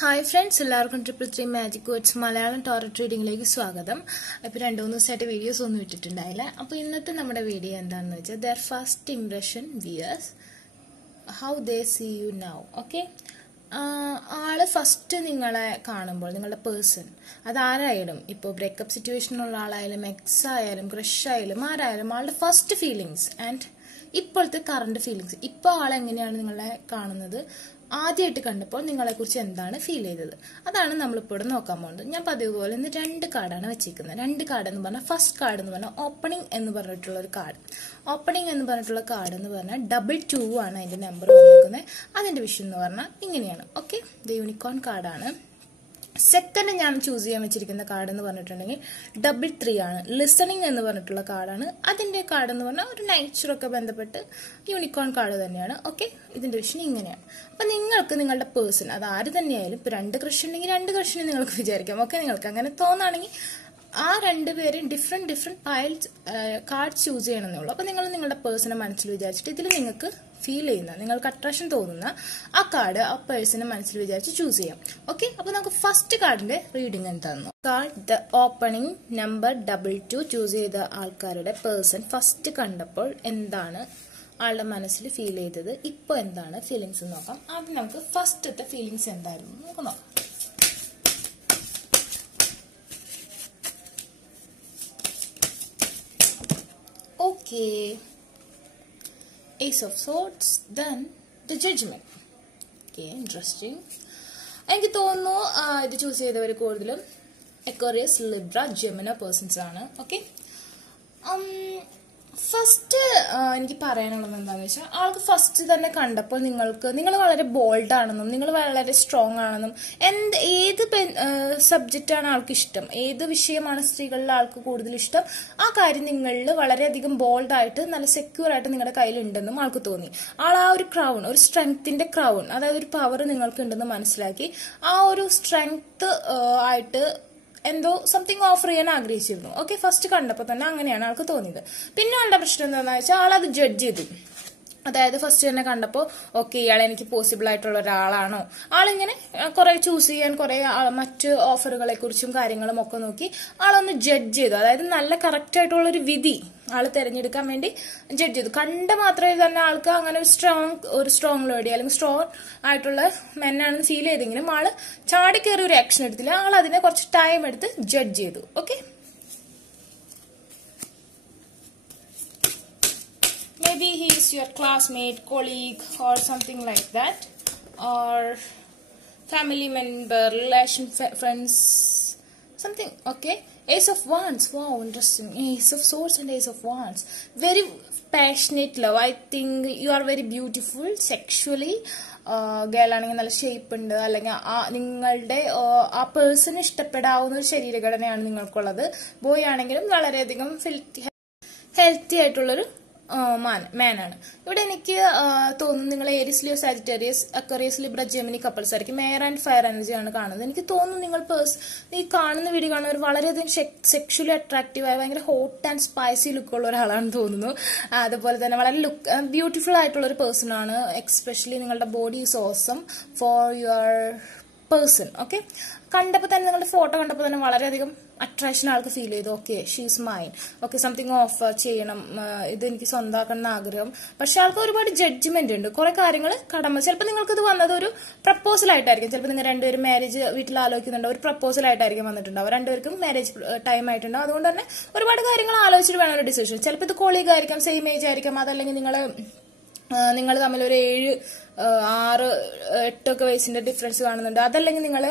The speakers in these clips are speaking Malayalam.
Hi friends, എല്ലാവർക്കും triple three magic words Malayalam tarot റീഡിംഗിലേക്ക് സ്വാഗതം. ഇപ്പോൾ 2-3 ദിവസമായിട്ട് വീഡിയോസ് ഒന്നും ഇട്ടിട്ടുണ്ടായില്ല. അപ്പോൾ ഇന്നത്തെ നമ്മുടെ വീഡിയോ എന്താണെന്ന് വെച്ചാൽ their first impression viewers how they see you now. Okay, ആള് ഫസ്റ്റ് നിങ്ങളെ കാണുമ്പോൾ നിങ്ങളുടെ പേഴ്സൺ അതാരായാലും, ഇപ്പോൾ ബ്രേക്കപ്പ് സിറ്റുവേഷനുള്ള ആളായാലും എക്സ് ആയാലും ക്രഷ് ആയാലും ആരായാലും ആളുടെ ഫസ്റ്റ് ഫീലിങ്സ് ആൻഡ് ഇപ്പോഴത്തെ കറണ്ട് ഫീലിങ്സ്, ഇപ്പോൾ ആളെങ്ങനെയാണ് നിങ്ങളെ കാണുന്നത്, ആദ്യമായിട്ട് കണ്ടപ്പോൾ നിങ്ങളെക്കുറിച്ച് എന്താണ് ഫീൽ ചെയ്തത്, അതാണ് നമ്മളിപ്പോൾ ഇവിടെ നോക്കാൻ പോകുന്നത്. ഞാൻ പതിവ് പോലെ ഇന്ന് 2 കാർഡാണ് വെച്ചിരിക്കുന്നത്. 2 കാർഡ് എന്ന് പറഞ്ഞാൽ ഫസ്റ്റ് കാർഡ് എന്ന് പറഞ്ഞാൽ ഓപ്പണിംഗ് എന്ന് പറഞ്ഞിട്ടുള്ള ഒരു കാർഡ്. ഓപ്പണിംഗ് എന്ന് പറഞ്ഞിട്ടുള്ള കാർഡ് എന്ന് പറഞ്ഞാൽ 222 ആണ് അതിന്റെ നമ്പർ വന്നിരിക്കുന്നത്. അതിന്റെ വിഷയം എന്ന് പറഞ്ഞാൽ ഇങ്ങനെയാണ്. ഓക്കെ, ഇത് യൂണിക്കോൺ കാർഡാണ്. സെക്കൻഡ് ഞാൻ ചൂസ് ചെയ്യാൻ വെച്ചിരിക്കുന്ന കാർഡ് എന്ന് പറഞ്ഞിട്ടുണ്ടെങ്കിൽ 33 ആണ്. ലിസണിങ് എന്ന് പറഞ്ഞിട്ടുള്ള കാർഡാണ്. അതിന്റെ കാർഡ് എന്ന് പറഞ്ഞാൽ ഒരു നേച്ചറൊക്കെ ബന്ധപ്പെട്ട് യൂണിക്കോൺ കാർഡ് തന്നെയാണ്. ഓക്കെ, ഇതിന്റെ വിഷയം ഇങ്ങനെയാണ്. അപ്പൊ നിങ്ങൾക്ക് നിങ്ങളുടെ പേഴ്സൺ അത് ആര് തന്നെയായാലും, ഇപ്പൊ 2 ക്രഷ് ഉണ്ടെങ്കിൽ 2 ക്രഷിനെ നിങ്ങൾക്ക് വിചാരിക്കാം. ഓക്കെ, നിങ്ങൾക്ക് അങ്ങനെ തോന്നുകയാണെങ്കിൽ ആ 2 പേരും ഡിഫറെന്റ് പൈൽസ് കാർഡ് ചൂസ് ചെയ്യണമെന്നേ ഉള്ളൂ. അപ്പൊ നിങ്ങൾ നിങ്ങളുടെ പേഴ്സണെ മനസ്സിൽ വിചാരിച്ചിട്ട് ഇതിൽ നിങ്ങൾക്ക് ഫീൽ ചെയ്യുന്ന, നിങ്ങൾക്ക് അട്രാക്ഷൻ തോന്നുന്ന ആ കാർഡ് ആ പേഴ്സണെ മനസ്സിൽ വിചാരിച്ച് ചൂസ് ചെയ്യാം. ഓക്കെ, അപ്പൊ നമുക്ക് ഫസ്റ്റ് കാർഡിന്റെ റീഡിംഗ് എന്താണെന്ന്. Card the opening number 22 choose ചെയ്ത ആൾക്കാരുടെ പേഴ്സൺ ഫസ്റ്റ് കണ്ടപ്പോൾ എന്താണ് ആളുടെ മനസ്സിൽ ഫീൽ ചെയ്തത്, ഇപ്പൊ എന്താണ് ഫീലിങ്സ് നോക്കാം. ആദ്യം നമുക്ക് ഫസ്റ്റത്തെ ഫീലിങ്സ് എന്തായിരുന്നു നമുക്ക് നോക്കാം. Okay, Ace of Swords, then the Judgment. Okay, interesting. എനിക്ക് തോന്നുന്നു ഇത് ചൂസ് ചെയ്തവർ കൂടുതലും എക്വേറിയസ്, ലിബ്ര, ജെമിനി പേഴ്സൺസ് ആണ്. ഓക്കെ, ഫസ്റ്റ് എനിക്ക് പറയാനുള്ളത് എന്താണെന്ന് വെച്ചാൽ, ആൾക്ക് ഫസ്റ്റ് തന്നെ കണ്ടപ്പോൾ നിങ്ങൾ വളരെ ബോൾഡ് ആണെന്നും നിങ്ങൾ വളരെ സ്ട്രോങ് ആണെന്നും, ഏത് സബ്ജക്റ്റാണ് ആൾക്ക് ഇഷ്ടം, ഏത് വിഷയമാണ് സ്ത്രീകളിൽ ആൾക്ക് കൂടുതൽ ഇഷ്ടം, ആ കാര്യം നിങ്ങളിൽ വളരെയധികം ബോൾഡായിട്ട് നല്ല സെക്യൂർ ആയിട്ട് നിങ്ങളുടെ കയ്യിലുണ്ടെന്നും ആൾക്ക് തോന്നി. ആൾ ആ ഒരു ക്രൗൺ, ഒരു സ്ട്രെങ്ത്തിന്റെ ക്രൗൺ, അതായത് ഒരു പവർ നിങ്ങൾക്ക് ഉണ്ടെന്ന് മനസ്സിലാക്കി ആ ഒരു സ്ട്രെങ്ത് ആയിട്ട് എന്തോ സംതിങ് ഓഫർ ചെയ്യാൻ ആഗ്രഹിച്ചിരുന്നു. ഓക്കെ, ഫസ്റ്റ് കണ്ടപ്പോൾ തന്നെ അങ്ങനെയാണ് ആൾക്ക് തോന്നിയത്. പിന്നെ ആളുടെ പ്രശ്നം എന്താണെന്ന് വെച്ചാൽ ആളത് ജഡ്ജ് ചെയ്തു. അതായത് ഫസ്റ്റ് തന്നെ കണ്ടപ്പോൾ ഓക്കെ, ഇയാൾ എനിക്ക് പോസിബിൾ ആയിട്ടുള്ള ഒരാളാണോ, ആളിങ്ങനെ കുറെ ചൂസ് ചെയ്യാൻ കുറെ മറ്റ് ഓഫറുകളെ കുറിച്ചും കാര്യങ്ങളും ഒക്കെ നോക്കി ആളൊന്ന് ജഡ്ജ് ചെയ്തു. അതായത് നല്ല കറക്റ്റ് ആയിട്ടുള്ള ഒരു വിധി ആള് തെരഞ്ഞെടുക്കാൻ വേണ്ടി ജഡ്ജ് ചെയ്തു. കണ്ട മാത്രമേ തന്നെ ആൾക്ക് അങ്ങനെ ഒരു സ്ട്രോങ് ലേഡി അല്ലെങ്കിൽ സ്ട്രോങ് ആയിട്ടുള്ള മെന്നാണെന്ന് ഫീൽ ചെയ്തെങ്കിലും ആള് ചാടിക്കേറി ഒരു ആക്ഷൻ എടുത്തില്ല. ആൾ അതിനെ കുറച്ച് ടൈം എടുത്ത് ജഡ്ജ് ചെയ്തു. Okay, maybe he is your classmate, colleague or something like that, or family member, relation, friends, something. Okay, Ace of Wands, wow, interesting. Ace of Swords and Ace of Wands, very passionate love. I think you are very beautiful sexually. Girl ആണെങ്കിൽ നല്ല ഷേപ്പ് ഉണ്ട്, അല്ലെങ്കിൽ നിങ്ങളുടെ ആ പേഴ്സൺ ഇഷ്ടപ്പെടാവുന്ന ഒരു ശരീരഘടനയാണ് നിങ്ങൾക്കുള്ളത്. ബോയ് ആണെങ്കിലും വളരെയധികം ഹെൽത്തി ആയിട്ടുള്ളൊരു മാനാണ്. ഇവിടെ എനിക്ക് തോന്നുന്നു നിങ്ങൾ ഏരിയസിലെയോ Sagittarius, Aquarius, Libra, Gemini couples ആയിരിക്കും. എയർ ആൻഡ് ഫയർ എനർജിയാണ് കാണുന്നത്. എനിക്ക് തോന്നുന്നു നിങ്ങൾ ഈ കാണുന്ന വീഡിയോ കാണുന്നവർ വളരെയധികം സെക്ഷുവലി അട്രാക്റ്റീവായ ഭയങ്കര ഹോട്ട് ആൻഡ് സ്പൈസി ലുക്കുള്ള ഒരാളാണെന്ന് തോന്നുന്നു. അതുപോലെ തന്നെ വളരെ ബ്യൂട്ടിഫുൾ ആയിട്ടുള്ള ഒരു പേഴ്സൺ ആണ്. എക്സ്പെഷ്യലി നിങ്ങളുടെ body is awesome for your person. Okay, കണ്ടപ്പോൾ തന്നെ നിങ്ങളുടെ ഫോട്ടോ കണ്ടപ്പോൾ തന്നെ വളരെയധികം അട്രാക്ഷൻ ആൾക്ക് ഫീൽ ചെയ്തു. Okay, she's mine. Okay, something offer ചെയ്യണം, ഇത് എനിക്ക് സ്വന്തമാക്കണം എന്ന് ആഗ്രഹം. പക്ഷെ ആൾക്ക് ഒരുപാട് ജഡ്ജ്മെന്റ് ഉണ്ട്, കുറെ കാര്യങ്ങൾ കടമ. ചിലപ്പോൾ നിങ്ങൾക്ക് ഇത് വന്നത് ഒരു പ്രപ്പോസൽ ആയിട്ടായിരിക്കും. ചിലപ്പോൾ നിങ്ങൾ രണ്ടുപേരും മാരേജ് വീട്ടിൽ ആലോചിക്കുന്നുണ്ട്, ഒരു പ്രപ്പോസൽ ആയിട്ടായിരിക്കും വന്നിട്ടുണ്ടാവും. രണ്ടുപേർക്കും മാരേജ് ടൈം ആയിട്ടുണ്ടാവും. അതുകൊണ്ട് തന്നെ ഒരുപാട് കാര്യങ്ങൾ ആലോചിച്ചിട്ട് വേണം ഒരു ഡിസിഷൻ. ചിലപ്പോൾ ഇത് കോളീഗ് ആയിരിക്കാം, സെയിം ഏജ് ആയിരിക്കാം, അതല്ലെങ്കിൽ നിങ്ങൾ തമ്മിൽ ഒരു 7, 6, 8 വയസ്സിന്റെ ഡിഫറൻസ് കാണുന്നുണ്ട്. അതല്ലെങ്കിൽ നിങ്ങൾ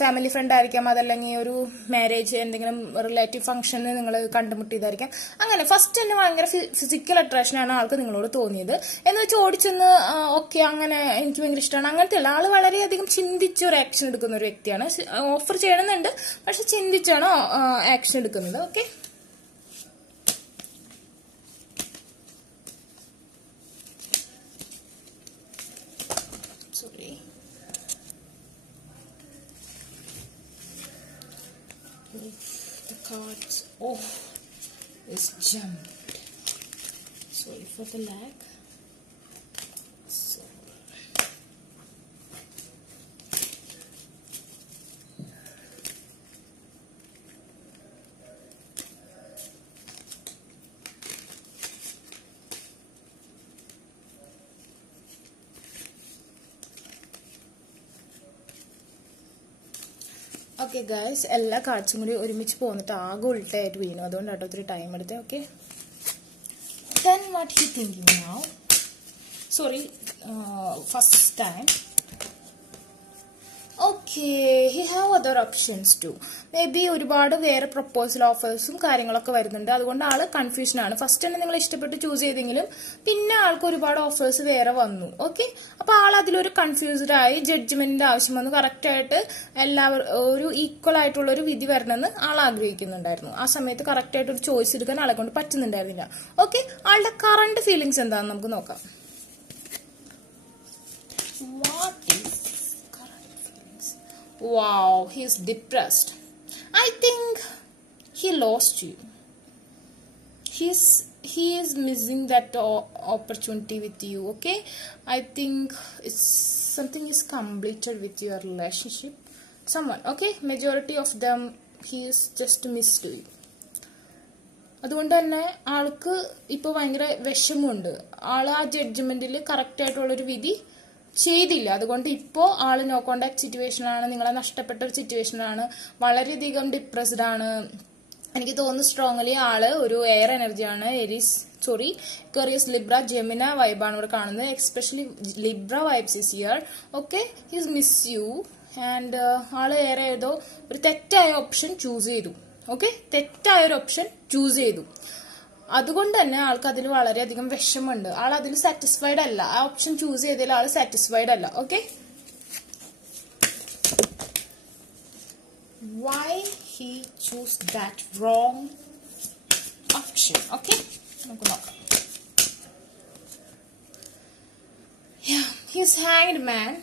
ഫാമിലി ഫ്രണ്ട് ആയിരിക്കാം, അതല്ലെങ്കിൽ ഒരു മാരേജ് എന്തെങ്കിലും റിലേറ്റീവ് ഫംഗ്ഷന് നിങ്ങൾ കണ്ടുമുട്ടിയതായിരിക്കാം. അങ്ങനെ ഫസ്റ്റ് തന്നെ ഭയങ്കര ഫിസിക്കൽ അട്രാക്ഷൻ ആണ് ആൾക്ക് നിങ്ങളോട് തോന്നിയത്. എന്ന് വെച്ചാൽ ഓടിച്ചെന്ന് ഓക്കെ അങ്ങനെ എനിക്ക് ഭയങ്കര ഇഷ്ടമാണ് അങ്ങനത്തെ ഉള്ള ആള് വളരെയധികം ചിന്തിച്ച് ഒരു ആക്ഷൻ എടുക്കുന്ന ഒരു വ്യക്തിയാണ്. ഓഫർ ചെയ്യണമെന്നുണ്ട്, പക്ഷെ ചിന്തിച്ചാണ് ആക്ഷൻ എടുക്കുന്നത്. Okay, sorry. The cards is jumped. Sorry for the lag. So okay guys, എല്ലാ കാർഡ്സും കൂടി ഒരുമിച്ച് പോന്നിട്ട് ആകെ ഉൾട്ടായിട്ട് വീണു. അതുകൊണ്ടാട്ടോ ഒത്തിരി ടൈം എടുത്തത്. Okay, then what he thinking now? Sorry, first time. Okay, he have other options too. Maybe ഒരുപാട് വേറെ പ്രൊപ്പോസൽ ഓഫേഴ്സും കാര്യങ്ങളൊക്കെ വരുന്നുണ്ട്. അതുകൊണ്ട് ആള് കൺഫ്യൂഷൻ ആണ്. ഫസ്റ്റ് തന്നെ നിങ്ങൾ ഇഷ്ടപ്പെട്ട് ചൂസ് ചെയ്തെങ്കിലും പിന്നെ ആൾക്ക് ഒരുപാട് ഓഫേഴ്സ് വേറെ വന്നു. ഓക്കെ, അപ്പൊ ആൾ അതിലൊരു കൺഫ്യൂസ്ഡ് ആയി. ജഡ്ജ്മെന്റിന്റെ ആവശ്യം വന്നു. കറക്റ്റ് ആയിട്ട് എല്ലാവരും ഒരു ഈക്വൽ ആയിട്ടുള്ള ഒരു വിധി വരണമെന്ന് ആൾ ആഗ്രഹിക്കുന്നുണ്ടായിരുന്നു. ആ സമയത്ത് കറക്റ്റ് ആയിട്ട് ഒരു ചോയ്സ് എടുക്കാൻ ആളെ കൊണ്ട് പറ്റുന്നുണ്ടായിരുന്നില്ല. ഓക്കെ, ആളുടെ കറന്റ് ഫീലിങ്സ് എന്താണെന്ന് നമുക്ക് നോക്കാം. What is current feelings? Wow, he is depressed. I think he lost you. He is missing that opportunity with you. Okay, I think it's something is completed with your relationship. Someone, okay, majority of them he is just missed you. അതുകൊണ്ട് തന്നെ ആൾക്ക് ഇപ്പൊ ഭയങ്കര വിഷമമുണ്ട്. ആള് ആ ജഡ്ജ്മെന്റിൽ കറക്റ്റ് ആയിട്ടുള്ളൊരു വിധി ചെയ്തില്ല. അതുകൊണ്ട് ഇപ്പോ ആള് നോ കോണ്ടാക്ട് സിറ്റുവേഷനാണ്. നിങ്ങളെ നഷ്ടപ്പെട്ട ഒരു സിറ്റുവേഷനാണ്. വളരെയധികം ഡിപ്രസ്ഡ് ആണ്. എനിക്ക് തോന്നുന്നു സ്ട്രോങ്ലി ആള് ഒരു എയർ എനർജിയാണ്. Aquarius, Libra, Gemini വൈബാണ് ഇവിടെ കാണുന്നത്. Especially Libra vibes is here. Okay, his miss you and ആള് ഏറെ ഏതോ ഒരു തെറ്റായ ഓപ്ഷൻ ചൂസ് ചെയ്തു. ഓക്കെ, തെറ്റായ ഒരു ഓപ്ഷൻ ചൂസ് ചെയ്തു. അതുകൊണ്ട് തന്നെ ആൾക്ക് അതിൽ വളരെയധികം വിഷമമുണ്ട്. ആൾ അതിൽ സാറ്റിസ്ഫൈഡ് അല്ല. ആ ഓപ്ഷൻ ചൂസ് ചെയ്തതിൽ ആൾ സാറ്റിസ്ഫൈഡ് അല്ല. Okay, why he choose that wrong option? Okay, നമുക്ക് നോക്കാം. Yeah, he's hanged man.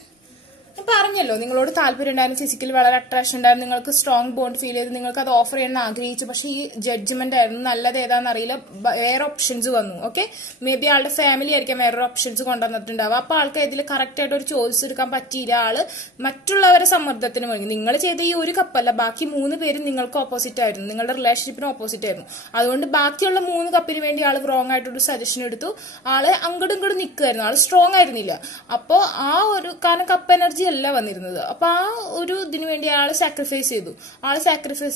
പറഞ്ഞല്ലോ, നിങ്ങളോട് താല്പര്യം ഉണ്ടായിരുന്നു, ഫിസിക്കലി വളരെ അട്രാക്ഷൻ ഉണ്ടായിരുന്നു, നിങ്ങൾക്ക് സ്ട്രോങ് ബോണ്ട് ഫീൽ ചെയ്ത് നിങ്ങൾക്ക് അത് ഓഫർ ചെയ്യാൻ ആഗ്രഹിച്ചു. പക്ഷെ ഈ ജഡ്ജ്മെന്റ് ആയിരുന്നു. നല്ലത് ഏതാണെന്ന് അറിയില്ല. വേറെ ഓപ്ഷൻസ് വന്നു. ഓക്കെ, മേ ബി ആളുടെ ഫാമിലി ആയിരിക്കാം വേറെ ഓപ്ഷൻസ് കൊണ്ടുവന്നിട്ടുണ്ടാവുക. അപ്പൊ ആൾക്ക് ഇതിൽ കറക്റ്റ് ആയിട്ട് ഒരു ചോയ്സ് എടുക്കാൻ പറ്റിയില്ല. ആള് മറ്റുള്ളവരെ സമ്മർദ്ദത്തിന് വേണ്ടി നിങ്ങൾ ചെയ്ത ഈ ഒരു കപ്പല്ല, ബാക്കി 3 പേരും നിങ്ങൾക്ക് ഓപ്പോസിറ്റ് ആയിരുന്നു. നിങ്ങളുടെ റിലേഷൻഷിപ്പിന് ഓപ്പോസിറ്റ് ആയിരുന്നു. അതുകൊണ്ട് ബാക്കിയുള്ള 3 കപ്പിന് വേണ്ടി ആള് റോങ് ആയിട്ടൊരു സജഷൻ എടുത്തു. ആള് അങ്ങോട്ടും ഇങ്ങോട്ടും നിൽക്കുമായിരുന്നു. ആള് സ്ട്രോങ് ആയിരുന്നില്ല. അപ്പോ ആ ഒരു കാരണം കപ്പ് എനർജി അല്ല വന്നിരുന്നത്. അപ്പൊ ആ ഒരു ഇതിനു വേണ്ടി ആള് സാക്രിഫൈസ്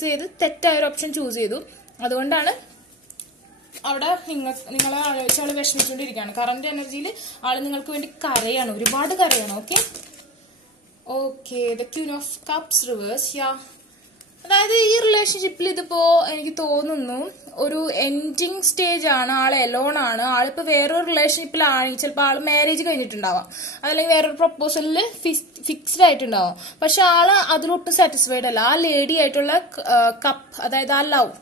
ചെയ്ത് തെറ്റായ ഒരു ഓപ്ഷൻ ചൂസ് ചെയ്തു. അതുകൊണ്ടാണ് അവിടെ നിങ്ങളെ ആലോചിച്ച് ആള് വിഷമിച്ചുകൊണ്ടിരിക്കുകയാണ്. കറന്റ് എനർജിയിൽ ആള് നിങ്ങൾക്ക് വേണ്ടി കരയാണ്, ഒരുപാട് കരയാണ്. Okay, the queen of cups reverse. Yeah, അതായത് ഈ റിലേഷൻഷിപ്പിൽ ഇതിപ്പോ എനിക്ക് തോന്നുന്നു ഒരു എൻഡിങ് സ്റ്റേജ് ആണ്. ആള് എലോൺ ആണ്. ആളിപ്പോ വേറൊരു റിലേഷൻഷിപ്പിലാണെങ്കിൽ ചിലപ്പോൾ ആള് മാരേജ് കഴിഞ്ഞിട്ടുണ്ടാവാം, അതല്ലെങ്കിൽ വേറൊരു പ്രൊപ്പോസലിൽ ഫിക്സ്ഡ് ആയിട്ടുണ്ടാവാം. പക്ഷെ ആള് അതിലൊട്ടും സാറ്റിസ്ഫൈഡ് അല്ല. ആ ലേഡി ആയിട്ടുള്ള കപ്പ്, അതായത് ആ ലവ്,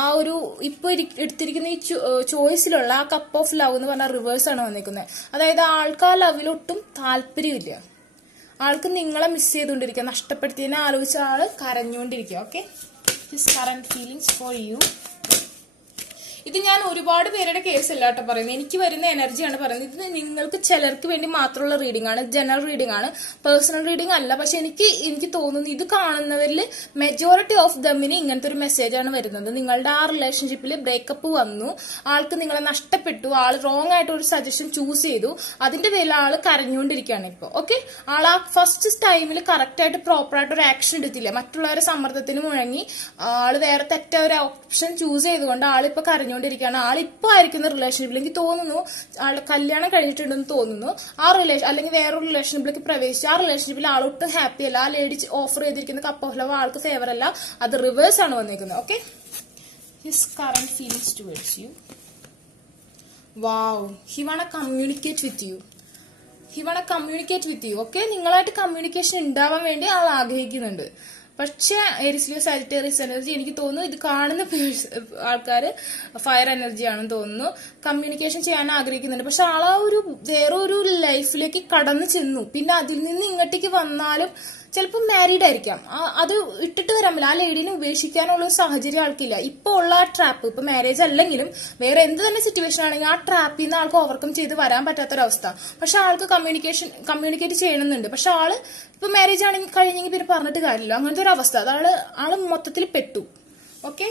ആ ഒരു ഇപ്പൊ എടുത്തിരിക്കുന്ന ഈ ചോയ്സിലുള്ള ആ കപ്പ് ഓഫ് ലവ് എന്ന് പറഞ്ഞ റിവേഴ്സ് ആണ് വന്നിരിക്കുന്നത്. അതായത് ആൾക്ക് ആ ലവിലൊട്ടും താല്പര്യമില്ല. ആൾക്ക് നിങ്ങളെ മിസ് ചെയ്തുകൊണ്ടിരിക്കുക. നഷ്ടപ്പെടുത്തിയതിനെ ആലോചിച്ച ആള് കരഞ്ഞുകൊണ്ടിരിക്കുക. Okay, his current feelings for you. ഇത് ഞാൻ ഒരുപാട് പേരുടെ കേസ് അല്ല കേട്ടോ പറയുന്നത്. എനിക്ക് വരുന്ന എനർജിയാണ് പറയുന്നത്. ഇത് നിങ്ങൾക്ക് ചിലർക്ക് വേണ്ടി മാത്രമുള്ള റീഡിംഗ് ആണ്, ജനറൽ റീഡിംഗ് ആണ്, പേഴ്സണൽ റീഡിംഗ് അല്ല. പക്ഷെ എനിക്ക് തോന്നുന്നു ഇത് കാണുന്നവരിൽ മെജോറിറ്റി ഓഫ് ദമ്മിന് ഇങ്ങനത്തെ ഒരു മെസ്സേജ് ആണ് വരുന്നത്. നിങ്ങളുടെ ആ റിലേഷൻഷിപ്പിൽ ബ്രേക്കപ്പ് വന്നു, ആൾക്ക് നിങ്ങളെ നഷ്ടപ്പെട്ടു, ആൾ റോങ് ആയിട്ട് ഒരു സജഷൻ ചൂസ് ചെയ്തു, അതിന്റെ പേരിൽ ആള് കരഞ്ഞുകൊണ്ടിരിക്കുകയാണ് ഇപ്പൊ. ഓക്കെ, ആൾ ആ ഫസ്റ്റ് ടൈമിൽ കറക്റ്റ് ആയിട്ട് പ്രോപ്പർ ആയിട്ട് ഒരു ആക്ഷൻ എടുത്തില്ല. മറ്റുള്ളവരെ സമ്മർദ്ദത്തിന് മുഴങ്ങി ആള് വേറെ തെറ്റായ ഒരു ഓപ്ഷൻ ചൂസ് ചെയ്തുകൊണ്ട് ആളിപ്പോ കരഞ്ഞുകൊണ്ടിരിക്കുകയാണ്. ആളിപ്പോ ആയിരിക്കുന്ന റിലേഷൻഷിപ്പിൽ എനിക്ക് തോന്നുന്നു ആളുടെ കല്യാണം കഴിഞ്ഞിട്ടുണ്ടെന്ന് തോന്നുന്നു. ആ റിലേഷൻ അല്ലെങ്കിൽ വേറൊരു റിലേഷൻഷിപ്പിലേക്ക് പ്രവേശിച്ച് ആ റിലേഷൻഷിപ്പിൽ ആളൊട്ടും ഹാപ്പി അല്ല. ആ ലേഡി ഓഫർ ചെയ്തിരിക്കുന്ന കപ്പ് ഓഫ് ലവ് ആൾക്ക് ഫേവർ അല്ല, അത് റിവേഴ്സ് ആണ് വന്നിരിക്കുന്നത്. Okay, his current feelings towards U. Wow, he want communicate with you. Okay, നിങ്ങളായിട്ട് കമ്മ്യൂണിക്കേഷൻ ഉണ്ടാവാൻ വേണ്ടി ആൾ ആഗ്രഹിക്കുന്നുണ്ട്. പക്ഷെ ഏരീസ് ലിയോ സാജിറ്റേറിയസ് എനർജി എനിക്ക് തോന്നുന്നു ഇത് കാണുന്ന ആൾക്കാര് ഫയർ എനർജി ആണെന്ന് തോന്നുന്നു. കമ്മ്യൂണിക്കേഷൻ ചെയ്യാൻ ആഗ്രഹിക്കുന്നുണ്ട്. പക്ഷെ ആളാ ഒരു വേറെ ഒരു ലൈഫിലേക്ക് കടന്നു ചെന്നു. പിന്നെ അതിൽ നിന്ന് ഇങ്ങോട്ടേക്ക് വന്നാലും ചിലപ്പോൾ മാരീഡ് ആയിരിക്കാം. അത് ഇട്ടിട്ട് വരാൻ പറ്റില്ല. ആ ലേഡീനെ ഉപേക്ഷിക്കാനുള്ള ഒരു സാഹചര്യം ആൾക്കില്ല. ഇപ്പൊ ഉള്ള ആ ട്രാപ്പ്, ഇപ്പൊ മാരേജ് അല്ലെങ്കിലും വേറെ എന്ത് തന്നെ സിറ്റുവേഷൻ ആണെങ്കിൽ ആ ട്രാപ്പിൽ നിന്ന് ആൾക്ക് ഓവർകം ചെയ്ത് വരാൻ പറ്റാത്തൊരവസ്ഥ. പക്ഷെ ആൾക്ക് കമ്മ്യൂണിക്കേറ്റ് ചെയ്യണമെന്നുണ്ട്. പക്ഷെ ആള് ഇപ്പൊ മാരേജ് ആണെങ്കിൽ കഴിഞ്ഞെങ്കിൽ പിന്നെ പറഞ്ഞിട്ട് കാര്യമില്ല. അങ്ങനത്തെ ഒരു അവസ്ഥ. ആള് മൊത്തത്തിൽ പെട്ടു. ഓക്കെ,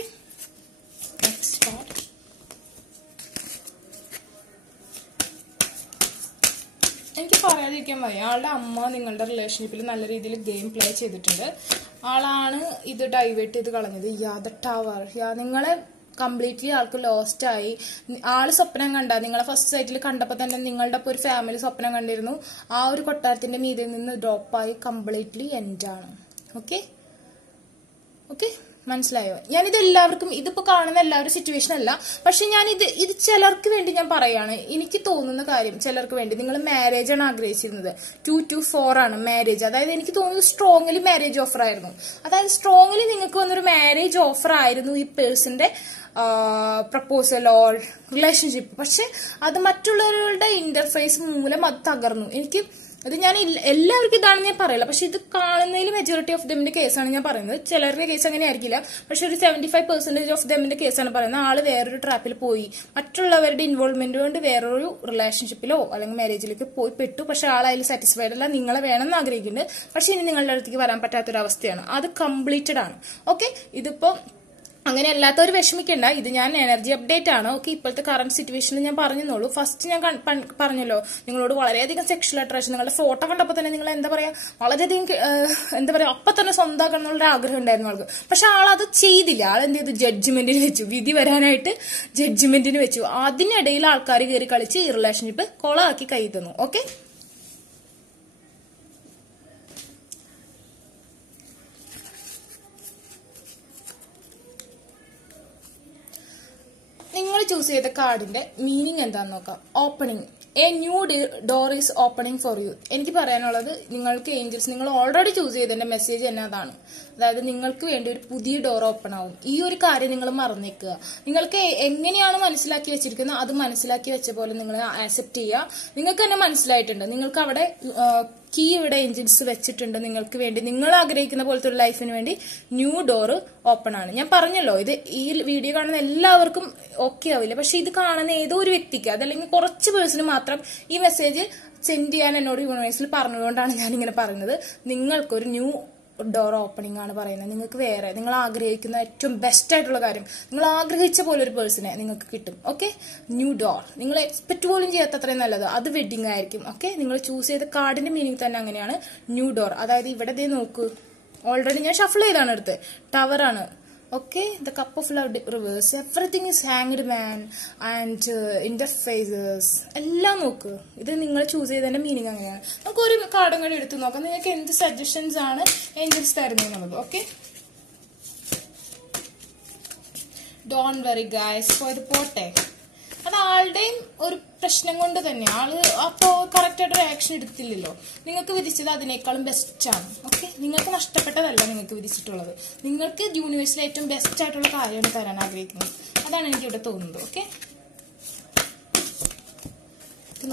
എനിക്ക് പറയാതിരിക്കാൻ വയ്യ. ആളുടെ അമ്മ നിങ്ങളുടെ റിലേഷൻഷിപ്പിൽ നല്ല രീതിയിൽ ഗെയിം പ്ലേ ചെയ്തിട്ടുണ്ട്. ആളാണ് ഇത് ഡൈവേർട്ട് ചെയ്ത് കളഞ്ഞത്. The tower. നിങ്ങളെ കംപ്ലീറ്റ്ലി ആൾക്ക് ലോസ്റ്റ് ആയി. ആള് സ്വപ്നം കണ്ട, നിങ്ങളെ ഫസ്റ്റ് സൈറ്റിൽ കണ്ടപ്പോൾ തന്നെ നിങ്ങളുടെ ഒരു ഫാമിലി സ്വപ്നം കണ്ടിരുന്നു. ആ ഒരു കൊട്ടാരത്തിന്റെ മീതിൽ നിന്ന് ഡ്രോപ്പായി കംപ്ലീറ്റ്ലി എൻഡാണ്. ഓക്കെ ഓക്കെ, മനസ്സിലായോ? ഞാനിത് എല്ലാവർക്കും, ഇതിപ്പോ കാണുന്ന എല്ലാവരും സിറ്റുവേഷൻ അല്ല, പക്ഷെ ഞാൻ ഇത് ചിലർക്ക് വേണ്ടി ഞാൻ പറയാണ്. എനിക്ക് തോന്നുന്ന കാര്യം ചിലർക്ക് വേണ്ടി. നിങ്ങൾ മാരേജ് ആണ് ആഗ്രഹിച്ചിരുന്നത്, 2 to 4 ആണ് മാരേജ്. അതായത് എനിക്ക് തോന്നുന്നു സ്ട്രോങ്ലി മാരേജ് ഓഫർ ആയിരുന്നു. അതായത് സ്ട്രോങ്ലി നിങ്ങൾക്ക് വന്നൊരു മാരേജ് ഓഫർ ആയിരുന്നു ഈ പേഴ്സന്റെ പ്രപ്പോസൽ ഓർ റിലേഷൻഷിപ്പ്. പക്ഷെ അത് മറ്റുള്ളവരുടെ ഇന്റർഫേസ് മൂലം അത് തകർന്നു. ഇത് ഞാൻ എല്ലാവർക്കും ഇതാണെന്ന് ഞാൻ പറയില്ല, പക്ഷെ ഇത് കാണുന്നതിൽ മെജോറിറ്റി ഓഫ് ദമിന്റെ കേസാണ് ഞാൻ പറയുന്നത്. ചിലരുടെ കേസ് അങ്ങനെ ആയിരിക്കില്ല, പക്ഷെ ഒരു 75% ഓഫ് ദമിന്റെ കേസാണ് പറയുന്നത്. ആള് വേറൊരു ട്രാപ്പിൽ പോയി, മറ്റുള്ളവരുടെ ഇൻവോൾവ്മെന്റ് കൊണ്ട് വേറൊരു റിലേഷൻഷിപ്പിലോ അല്ലെങ്കിൽ മാരേജിലേക്ക് പോയി പെട്ടു. പക്ഷെ ആൾ അതിൽ സാറ്റിസ്ഫൈഡ് അല്ല, നിങ്ങളെ വേണമെന്ന് ആഗ്രഹിക്കുന്നുണ്ട്, പക്ഷെ ഇനി നിങ്ങളുടെ അടുത്തേക്ക് വരാൻ പറ്റാത്തൊരവസ്ഥയാണ്. അത് കംപ്ലീറ്റഡ് ആണ്. ഓക്കെ, ഇതിപ്പോ അങ്ങനെ അല്ലാത്തവർ വിഷമിക്കണ്ട. ഇത് ഞാൻ എനർജി അപ്ഡേറ്റ് ആണ്. ഓക്കെ, ഇപ്പോഴത്തെ കറന്റ് സിറ്റുവേഷനിൽ ഞാൻ പറഞ്ഞോളൂ. ഫസ്റ്റ് ഞാൻ പറഞ്ഞല്ലോ നിങ്ങളോട് വളരെയധികം സെക്ഷൽ അട്രാക്ഷൻ. നിങ്ങളുടെ ഫോട്ടോ കണ്ടപ്പോൾ തന്നെ നിങ്ങൾ എന്താ പറയാ, വളരെയധികം എന്താ പറയാ, അപ്പൊ തന്നെ സ്വന്തമാക്കണം എന്നുള്ള ആഗ്രഹം ഉണ്ടായിരുന്നു ആൾക്ക്. പക്ഷെ ആളത് ചെയ്തില്ല. ആൾ എന്ത് ചെയ്തു, ജഡ്ജ്മെന്റിന് വെച്ചു. വിധി വരാനായിട്ട് ജഡ്ജ്മെന്റിന് വെച്ചു. അതിനിടയിൽ ആൾക്കാർ കയറി കളിച്ച് ഈ റിലേഷൻഷിപ്പ് കൊളാക്കി കൈ തന്നു. ഓക്കെ, നിങ്ങൾ ചൂസ് ചെയ്ത കാർഡിന്റെ മീനിങ് എന്താന്ന് നോക്കാം. Opening. A new door is opening for you. എനിക്ക് പറയാനുള്ളത്, നിങ്ങൾക്ക് ഏഞ്ചൽസ്, നിങ്ങൾ ഓൾറെഡി ചൂസ് ചെയ്തതിന്റെ മെസ്സേജ് തന്നെ അതാണ്. അതായത് നിങ്ങൾക്ക് വേണ്ടി ഒരു പുതിയ ഡോർ ഓപ്പൺ ആവും. ഈ ഒരു കാര്യം നിങ്ങൾ മറന്നേക്കുക. നിങ്ങൾക്ക് എങ്ങനെയാണ് മനസ്സിലാക്കി വെച്ചിരിക്കുന്നത് അത് മനസ്സിലാക്കി വെച്ച പോലെ നിങ്ങൾ ആക്സെപ്റ്റ് ചെയ്യുക. നിങ്ങൾക്ക് തന്നെ മനസ്സിലായിട്ടുണ്ട്. നിങ്ങൾക്ക് അവിടെ കീ ഇവിടെ ഏഞ്ചൽസ് വെച്ചിട്ടുണ്ട് നിങ്ങൾക്ക് വേണ്ടി. നിങ്ങൾ ആഗ്രഹിക്കുന്ന പോലത്തെ ഒരു ലൈഫിന് വേണ്ടി ന്യൂ ഡോറ് ഓപ്പൺ ആണ്. ഞാൻ പറഞ്ഞല്ലോ, ഇത് ഈ വീഡിയോ കാണുന്ന എല്ലാവർക്കും ഓക്കെ ആവില്ല, പക്ഷെ ഇത് കാണുന്ന ഏതോ ഒരു വ്യക്തിക്ക്, അതല്ലെങ്കിൽ കുറച്ച് പേഴ്സണ് മാത്രം ഈ മെസ്സേജ് സെൻഡ് ചെയ്യാൻ എന്നോട് യൂണിവേഴ്സിൽ പറഞ്ഞതുകൊണ്ടാണ് ഞാൻ ഇങ്ങനെ പറയുന്നത്. നിങ്ങൾക്കൊരു ന്യൂ ഡോർ ഓപ്പണിംഗ് ആണ് പറയുന്നത്. നിങ്ങൾക്ക് വേറെ നിങ്ങൾ ആഗ്രഹിക്കുന്ന ഏറ്റവും ബെസ്റ്റ് ആയിട്ടുള്ള കാര്യം, നിങ്ങൾ ആഗ്രഹിച്ച പോലെ ഒരു പേഴ്സണെ നിങ്ങൾക്ക് കിട്ടും. Okay, new door. നിങ്ങൾ എക്സ്പെക്ട് പോലും ചെയ്യാത്ത അത്രയും നല്ലത്, അത് വെഡിങ് ആയിരിക്കും. ഓക്കെ, നിങ്ങൾ ചൂസ് ചെയ്ത കാർഡിന്റെ മീനിങ് തന്നെ അങ്ങനെയാണ്, ന്യൂ ഡോർ. അതായത് ഇവിടെ ദേ നോക്കൂ, ഓൾറെഡി ഞാൻ ഷഫിൾ ചെയ്താണ് എടുത്ത്, ടവർ ആണ്. Okay, the cup of love reverse, everything is hanged man and interfaces എല്ലാം നോക്ക്. ഇത് നിങ്ങൾ ചൂസ് ചെയ്തതിന്റെ മീനിങ് അങ്ങനെയാണ്. നമുക്ക് ഒരു കാർഡും കൂടി എടുത്ത് നോക്കാം, നിങ്ങൾക്ക് എന്ത് സജഷൻസ് ആണ് ഏഞ്ചൽസ് തരുന്നത്. Okay, don't worry guys for ഇത് പോട്ടെ. അത് ആളുടെയും ഒരു പ്രശ്നം കൊണ്ട് തന്നെ ആള് അപ്പോ കറക്റ്റ് ആയിട്ട് ഒരു ആക്ഷൻ എടുത്തില്ലല്ലോ. നിങ്ങൾക്ക് വിധിച്ചത് അതിനേക്കാളും ബെസ്റ്റ് ആണ്. ഓക്കെ, നിങ്ങൾക്ക് നഷ്ടപ്പെട്ടതല്ല നിങ്ങൾക്ക് വിധിച്ചിട്ടുള്ളത്. നിങ്ങൾക്ക് യൂണിവേഴ്സിലെ ഏറ്റവും ബെസ്റ്റ് ആയിട്ടുള്ള കാര്യമാണ് തരാൻ ആഗ്രഹിക്കുന്നത്. അതാണ് എനിക്ക് ഇവിടെ തോന്നുന്നത്. ഓക്കെ,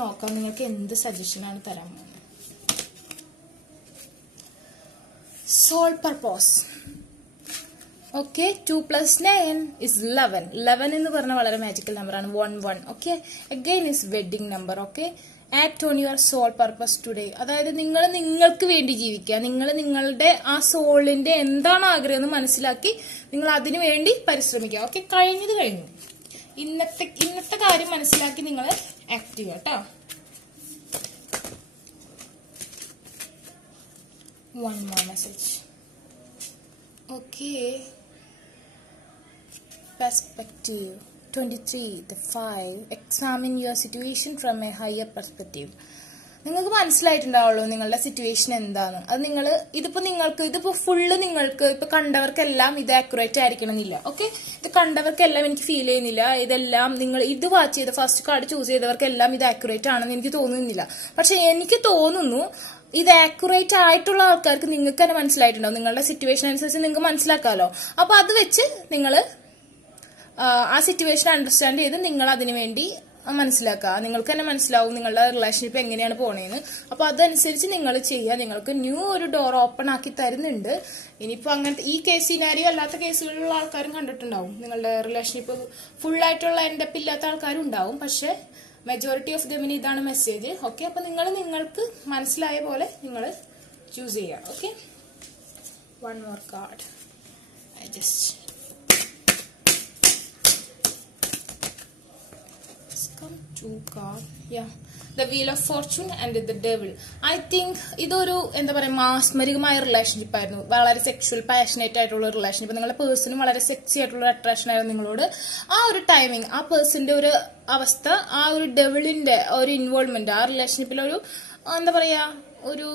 നോക്കാം നിങ്ങൾക്ക് എന്ത് സജഷനാണ് തരാൻ പോകുന്നത്. Soul purpose. Okay, 2 + 9 is 11. 11 എന്ന് പറഞ്ഞ വളരെ മാജിക്കൽ നമ്പറാണ്. 11. Okay, again is wedding number. Okay, act on your soul purpose today. അതായത് നിങ്ങൾ നിങ്ങൾക്ക് വേണ്ടി ജീവിക്കുക. നിങ്ങൾ നിങ്ങളുടെ ആ സോളിന്റെ എന്താണ് ആഗ്രഹം എന്ന് മനസ്സിലാക്കി നിങ്ങൾ അതിനു വേണ്ടി പരിശ്രമിക്കുക. ഓക്കെ, കഴിഞ്ഞത് കഴിഞ്ഞു. ഇന്നത്തെ കാര്യം മനസ്സിലാക്കി നിങ്ങൾ ആക്ട് ചെയ്യുക കേട്ടോ. One more message. Okay. Perspective 23, the 5. Examine your situation from a higher perspective. നിങ്ങൾക്ക് മനസ്സിലായിട്ടുണ്ടാവുള്ളൂ നിങ്ങളുടെ സിറ്റുവേഷൻ എന്താണ്. അത് ഇതിപ്പോ ഫുള്ള് നിങ്ങൾക്ക് ഇപ്പൊ കണ്ടവർക്കെല്ലാം ഇത് ആക്യുറേറ്റ് ആയിരിക്കണം എന്നില്ല. ഓക്കെ, ഇത് കണ്ടവർക്കെല്ലാം എനിക്ക് ഫീൽ ചെയ്യുന്നില്ല. ഇതെല്ലാം നിങ്ങൾ ഇത് വാച്ച് ചെയ്ത ഫസ്റ്റ് കാർഡ് ചൂസ് ചെയ്തവർക്കെല്ലാം ഇത് ആക്യുറേറ്റ് ആണെന്ന് എനിക്ക് തോന്നുന്നില്ല. പക്ഷെ എനിക്ക് തോന്നുന്നു ഇത് ആക്യുറേറ്റ് ആയിട്ടുള്ള ആൾക്കാർക്ക് നിങ്ങൾക്ക് തന്നെ മനസ്സിലായിട്ടുണ്ടാവും. നിങ്ങളുടെ സിറ്റുവേഷൻ അനുസരിച്ച് നിങ്ങൾക്ക് മനസ്സിലാക്കാമല്ലോ. അപ്പൊ അത് വെച്ച് നിങ്ങൾ ആ സിറ്റുവേഷൻ അണ്ടർസ്റ്റാൻഡ് ചെയ്ത് നിങ്ങൾ അതിനു വേണ്ടി മനസ്സിലാക്കുക. നിങ്ങൾക്ക് തന്നെ മനസ്സിലാവും നിങ്ങളുടെ റിലേഷൻഷിപ്പ് എങ്ങനെയാണ് പോണേന്ന്. അപ്പൊ അതനുസരിച്ച് നിങ്ങൾ ചെയ്യുക. നിങ്ങൾക്ക് ന്യൂ ഒരു ഡോർ ഓപ്പൺ ആക്കി തരുന്നുണ്ട്. ഇനിയിപ്പോ അങ്ങനത്തെ ഈ കേസ് സിനാരിയോ അല്ലാത്ത കേസുകളിലുള്ള ആൾക്കാരും കണ്ടിട്ടുണ്ടാവും. നിങ്ങളുടെ റിലേഷൻഷിപ്പ് ഫുൾ ആയിട്ടുള്ള എൻഡപ്പ് ഇല്ലാത്ത ആൾക്കാരും ഉണ്ടാവും. പക്ഷെ മെജോറിറ്റി ഓഫ് ദമിന് ഇതാണ് മെസ്സേജ്. ഓക്കെ, അപ്പൊ നിങ്ങൾക്ക് മനസ്സിലായ പോലെ നിങ്ങൾ ചൂസ് ചെയ്യുക. Okay, one more card. I just come to card. Yeah, the wheel of Fortune and the devil. I think ഇതൊരു എന്താ പറയുക മാസ്മരികമായ റിലേഷൻഷിപ്പ് ആയിരുന്നു. വളരെ സെക്ഷുവൽ പാഷനേറ്റ് ആയിട്ടുള്ള റിലേഷൻഷിപ്പ്. നിങ്ങളുടെ പേഴ്സണും വളരെ സെക്സി ആയിട്ടുള്ള അട്രാക്ഷൻ ആയിരുന്നു നിങ്ങളോട്. ആ ഒരു ടൈമിങ്, ആ പേഴ്സന്റെ ഒരു അവസ്ഥ, ആ ഒരു ഡെവിളിന്റെ ഒരു ഇൻവോൾവ്മെന്റ് ആ റിലേഷൻഷിപ്പിൽ ഒരു എന്താ പറയാ ഒരു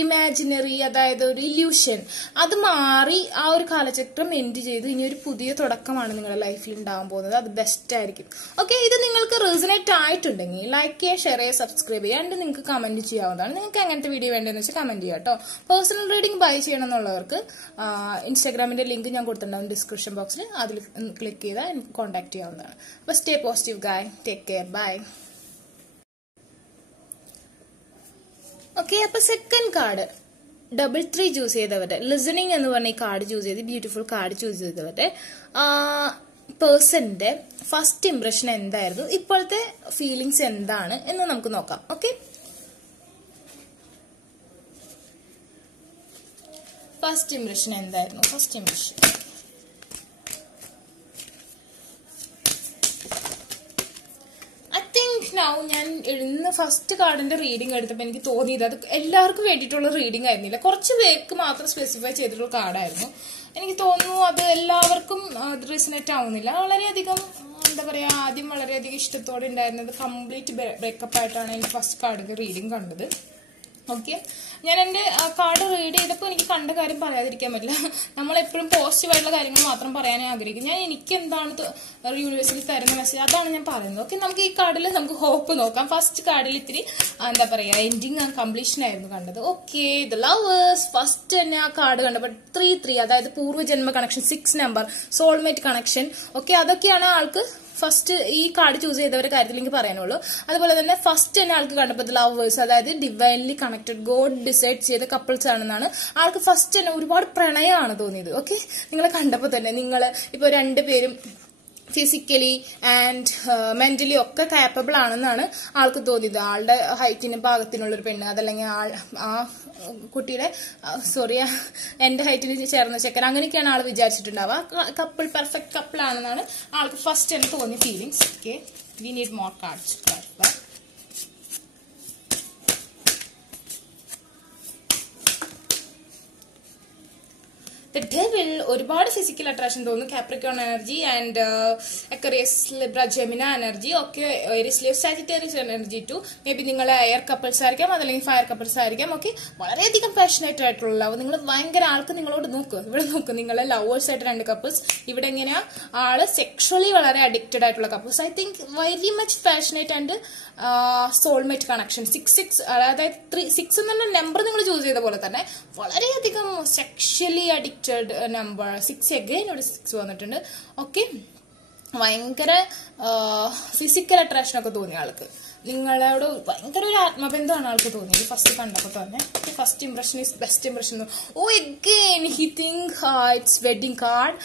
ഇമാജിനറി, അതായത് ഒരു ഇല്യൂഷൻ, അത് മാറി ആ ഒരു കാലചക്രം എൻഡ് ചെയ്ത് ഇനി ഒരു പുതിയ തുടക്കമാണ് നിങ്ങളുടെ ലൈഫിൽ ഉണ്ടാകാൻ പോകുന്നത്. അത് ബെസ്റ്റ് ആയിരിക്കും. ഓക്കെ, ഇത് നിങ്ങൾക്ക് റെസനേറ്റ് ആയിട്ടുണ്ടെങ്കിൽ ലൈക്ക് ചെയ്യുക, ഷെയർ ചെയ്യുക, സബ്സ്ക്രൈബ് ചെയ്യുക, ആൻഡ് നിങ്ങൾക്ക് കമന്റ് ചെയ്യാവുന്നതാണ്. നിങ്ങൾക്ക് എങ്ങനത്തെ വീഡിയോ വേണ്ടതെന്ന് വെച്ചാൽ കമന്റ് ചെയ്യുക കേട്ടോ. പേഴ്സണൽ റീഡിംഗ് ബൈ ചെയ്യണം എന്നുള്ളവർക്ക് ഇൻസ്റ്റാഗ്രാമിന്റെ ലിങ്ക് ഞാൻ കൊടുത്തിട്ടുണ്ടാവും ഡിസ്ക്രിപ്ഷൻ ബോക്സിൽ. അതിൽ ക്ലിക്ക് ചെയ്താൽ എനിക്ക് കോൺടാക്ട് ചെയ്യാവുന്നതാണ്. അപ്പോൾ stay positive guy, take care, bye. Okay, അപ്പൊ സെക്കൻഡ് കാർഡ് ഡബിൾ 3 ചൂസ് ചെയ്തവരുടെ ലിസണിങ് എന്ന് പറഞ്ഞ ഈ കാർഡ് ചൂസ് ചെയ്ത് ബ്യൂട്ടിഫുൾ കാർഡ് ചൂസ് ചെയ്തവരുടെ പേഴ്സന്റെ ഫസ്റ്റ് ഇംപ്രഷൻ എന്തായിരുന്നു, ഇപ്പോഴത്തെ ഫീലിങ്സ് എന്താണ് എന്ന് നമുക്ക് നോക്കാം. ഓക്കെ, ഫസ്റ്റ് ഇംപ്രഷൻ എന്തായിരുന്നു? ഫസ്റ്റ് ഇംപ്രഷൻ ഞാൻ ഇന്ന് ഫസ്റ്റ് കാർഡിന്റെ റീഡിംഗ് എടുത്തപ്പോൾ എനിക്ക് തോന്നിയത് അത് എല്ലാവർക്കും വേണ്ടിയിട്ടുള്ള റീഡിംഗ് ആയിരുന്നില്ല, കുറച്ച് പേർക്ക് മാത്രം സ്പെസിഫൈ ചെയ്തിട്ടുള്ള കാർഡായിരുന്നു. എനിക്ക് തോന്നുന്നു അത് എല്ലാവർക്കും റെസനേറ്റ് ആവുന്നില്ല. വളരെയധികം എന്താ പറയാ, ആദ്യം വളരെയധികം ഇഷ്ടത്തോടെ ഉണ്ടായിരുന്നത് കംപ്ലീറ്റ് ബ്രേക്കപ്പ് ആയിട്ടാണ് എനിക്ക് ഫസ്റ്റ് കാർഡിന്റെ റീഡിംഗ് കണ്ടത്. ഓക്കെ, ഞാൻ എന്റെ കാർഡ് റീഡ് ചെയ്തപ്പോൾ എനിക്ക് കണ്ട കാര്യം പറയാതിരിക്കാൻ പറ്റില്ല. നമ്മളെപ്പോഴും പോസിറ്റീവായിട്ടുള്ള കാര്യങ്ങൾ മാത്രം പറയാനേ ആഗ്രഹിക്കും. ഞാൻ എനിക്ക് എന്താണ് യൂണിവേഴ്സിറ്റി തരുന്ന മെസ്സേജ് അതാണ് ഞാൻ പറയുന്നത്. ഓക്കെ, നമുക്ക് ഈ കാർഡിൽ നമുക്ക് ഹോപ്പ് നോക്കാം. ഫസ്റ്റ് കാർഡിൽ ഇത്തിരി എന്താ പറയാ എൻഡിങ് ആൻഡ് കംപ്ലീഷൻ ആയിരുന്നു കണ്ടത്. ഓക്കെ, ദ ലവേഴ്സ് ഫസ്റ്റ് തന്നെ ആ കാർഡ് കണ്ടപ്പോൾ 3 അതായത് പൂർവ്വജന്മ connection, 6 number, soulmate connection. Okay, അതൊക്കെയാണ് ആൾക്ക് ഫസ്റ്റ് ഈ കാർഡ് ചൂസ് ചെയ്തവരുടെ കാര്യത്തിൽ എനിക്ക് പറയാനുള്ളൂ. അതുപോലെ തന്നെ ഫസ്റ്റ് തന്നെ ആൾക്ക് കണ്ടപ്പോൾ ലവേഴ്സ്, അതായത് ഡിവൈൻലി കണക്റ്റഡ്, ഗോഡ് ഡിസൈഡ് ചെയ്ത കപ്പിൾസ് ആണെന്നാണ് ആൾക്ക് ഫസ്റ്റ് തന്നെ ഒരുപാട് പ്രണയമാണ് തോന്നിയത്. ഓക്കെ, നിങ്ങളെ കണ്ടപ്പോൾ തന്നെ നിങ്ങൾ ഇപ്പോൾ രണ്ടുപേരും ഫിസിക്കലി ആൻഡ് മെന്റലി ഒക്കെ കാപ്പബിൾ ആണെന്നാണ് ആൾക്ക് തോന്നിയത്. ആളുടെ ഹൈറ്റിന് പാകത്തിനുള്ളൊരു പെണ്ണ്, അതല്ലെങ്കിൽ ആ കുട്ടിയുടെ എന്റെ ഹൈറ്റിന് ചേർന്ന ചെക്കൻ, അങ്ങനെയൊക്കെയാണ് ആൾ വിചാരിച്ചിട്ടുണ്ടാവുക. കപ്പിൾ പെർഫെക്റ്റ് കപ്പിൾ ആണെന്നാണ് ആൾക്ക് ഫസ്റ്റ് തന്നെ തോന്നിയ feelings. Okay, we need more cards. The Devil ഒരുപാട് ഫിസിക്കൽ അട്രാക്ഷൻ തോന്നുന്നു. Capricorn energy and Aquarius, Libra, Gemini energy ഒക്കെ, Aries, Leo, Sagittarius energy too. May be നിങ്ങൾ എയർ കപ്പിൾസ് ആയിരിക്കാം, അതല്ലെങ്കിൽ ഫയർ കപ്പിൾസ് ആയിരിക്കാം. ഓക്കെ, വളരെയധികം പാഷനേറ്റ് ആയിട്ടുള്ള ലവ്. നിങ്ങൾ ഭയങ്കര ആൾക്ക് നിങ്ങളോട് ഇവിടെ നോക്ക്, നിങ്ങളെ ലവേഴ്സ് ആയിട്ട് 2 കപ്പിൾസ്. ഇവിടെ എങ്ങനെയാ ആള് സെക്ഷലി വളരെ അഡിക്റ്റഡ് ആയിട്ടുള്ള couples. I think very much passionate and soulmate connection. 6 അതായത് 6 എന്ന നമ്പർ നിങ്ങൾ ചൂസ് ചെയ്ത പോലെ തന്നെ വളരെയധികം സെക്ഷലി അഡിക്റ്റഡ് നമ്പർ. 6 അഗൈൻ ഒരു 6 വന്നിട്ടുണ്ട്. ഓക്കെ, ഭയങ്കര ഫിസിക്കൽ അട്രാക്ഷൻ ഒക്കെ തോന്നിയ ആൾക്ക് നിങ്ങളോട് ഭയങ്കര ഒരു ആത്മബന്ധമാണ് ആൾക്ക് തോന്നിയത് ഫസ്റ്റ് കണ്ടപ്പോൾ തന്നെ. First impression is best impression. Oh, again he think it's wedding card.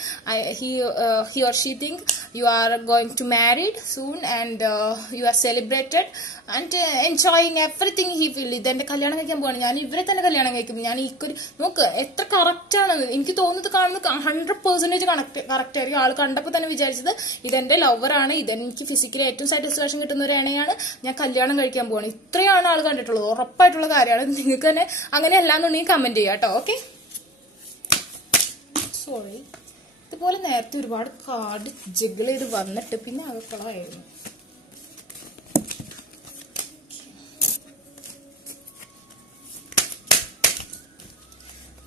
he or she think you are going to married soon and you are celebrated and enjoying everything he feel. ഇതെന്റെ കല്യാണം കഴിക്കാൻ പോവാണ്, ഞാൻ ഇവരെ തന്നെ കല്യാണം കഴിക്കും, ഞാൻ ഈ നോക്ക് എത്ര കറക്റ്റ് ആണ്. എനിക്ക് തോന്നുന്നത് കാണുന്നത് 100% കറക്റ്റ് ആയിരിക്കും. ആൾ കണ്ടപ്പോൾ തന്നെ വിചാരിച്ചത് ഇതെന്റെ ലവറാണ്, ഇതെനിക്ക് ഫിസിക്കലി ഏറ്റവും സാറ്റിസ്ഫാക്ഷൻ കിട്ടുന്ന ഒരു ഇണയാണ്, ഞാൻ കല്യാണം കഴിക്കാൻ പോവാണ്. ഇത്രയാണ് ആൾ കണ്ടിട്ടുള്ളത്. ഉറപ്പായിട്ടുള്ള കാര്യമാണ്. നിങ്ങൾക്ക് തന്നെ അങ്ങനെ അല്ലാന്നുണ്ടെങ്കിൽ കമന്റ് ചെയ്യാം കേട്ടോ. ഓക്കെ, സോറി, ഇതുപോലെ നേരത്തെ ഒരുപാട് കാർഡ് ജഗിൾ ചെയ്ത് വന്നിട്ട് പിന്നെ അകക്കളായിരുന്നു.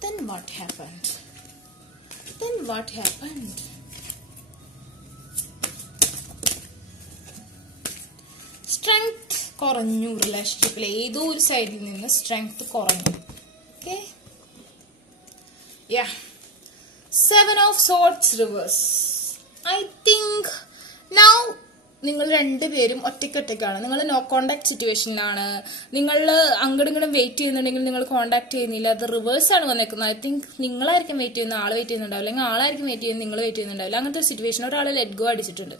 Then what happened? സ്ട്രെങ്ത് കുറഞ്ഞു. റിലേഷൻഷിപ്പിൽ ഏതോ ഒരു സൈഡിൽ നിന്ന് സ്ട്രെങ്ത് കുറഞ്ഞു. Okay, yeah, 7 of Swords reverse. I think now നിങ്ങൾ രണ്ടുപേരും ഒറ്റയ്ക്കാണ്. നിങ്ങൾ നോ കോണ്ടാക്ട് സിറ്റുവേഷനിലാണ്. നിങ്ങൾ അങ്ങോട്ടും വെയിറ്റ് ചെയ്യുന്നുണ്ടെങ്കിൽ നിങ്ങൾ കോണ്ടാക്ട് ചെയ്യുന്നില്ല. അത് റിവേഴ്സ് ആണ് വന്നേക്കുന്നത്. ഐ തിങ്ക് നിങ്ങളായിരിക്കും വെയിറ്റ് ചെയ്യുന്ന, ആൾ വെയിറ്റ് ചെയ്യുന്നുണ്ടാവില്ല, അല്ലെങ്കിൽ ആളായിരിക്കും വെയിറ്റ് ചെയ്യുന്നത്, നിങ്ങൾ വെയിറ്റ് ചെയ്യുന്നുണ്ടാവില്ല. അങ്ങനത്തെ ഒരു സിറ്റുവേഷൻ ഒരാൾ ലെറ്റ് ഗോ അടിച്ചിട്ടുണ്ട്.